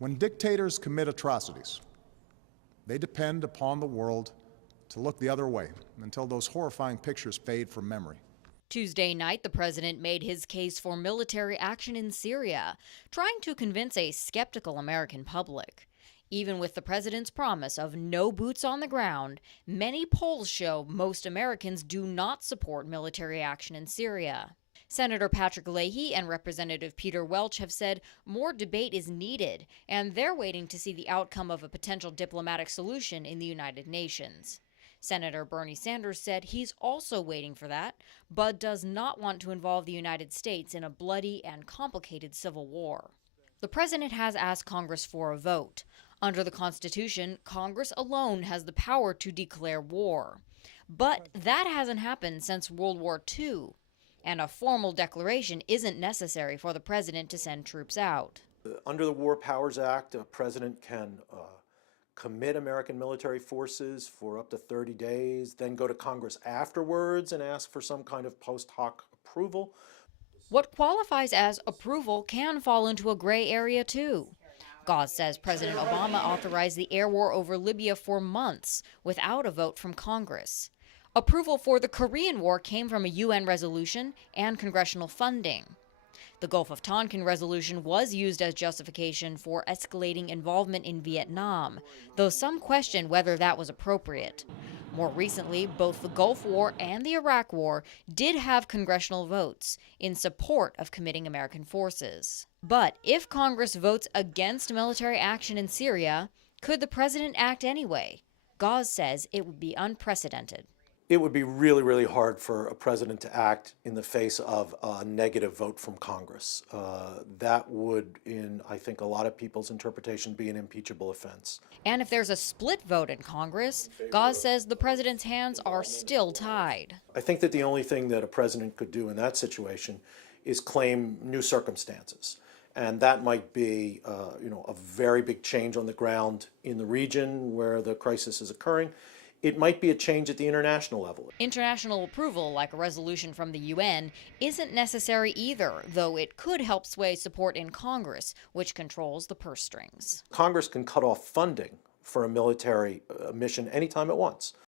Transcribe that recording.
When dictators commit atrocities, they depend upon the world to look the other way until those horrifying pictures fade from memory. Tuesday night, the president made his case for military action in Syria, trying to convince a skeptical American public. Even with the president's promise of no boots on the ground, many polls show most Americans do not support military action in Syria. Senator Patrick Leahy and Representative Peter Welch have said more debate is needed, and they're waiting to see the outcome of a potential diplomatic solution in the United Nations. Senator Bernie Sanders said he's also waiting for that, but does not want to involve the United States in a bloody and complicated civil war. The president has asked Congress for a vote. Under the Constitution, Congress alone has the power to declare war. But that hasn't happened since World War II, and a formal declaration isn't necessary for the president to send troops out. Under the War Powers Act, a president can commit American military forces for up to 30 days, then go to Congress afterwards and ask for some kind of post hoc approval. What qualifies as approval can fall into a gray area, too. Gause says President Obama authorized the air war over Libya for months without a vote from Congress. Approval for the Korean War came from a UN resolution and congressional funding. The Gulf of Tonkin resolution was used as justification for escalating involvement in Vietnam, though some question whether that was appropriate. More recently, both the Gulf War and the Iraq War did have congressional votes in support of committing American forces. But if Congress votes against military action in Syria, could the president act anyway? Gause says it would be unprecedented. It would be really, really hard for a president to act in the face of a negative vote from Congress. That would, in I think a lot of people's interpretation, be an impeachable offense. And if there's a split vote in Congress, Gause says the president's hands are still tied. I think that the only thing that a president could do in that situation is claim new circumstances. And that might be a very big change on the ground in the region where the crisis is occurring. It might be a change at the international level. International approval, like a resolution from the UN, isn't necessary either, though it could help sway support in Congress, which controls the purse strings. Congress can cut off funding for a military mission anytime it wants.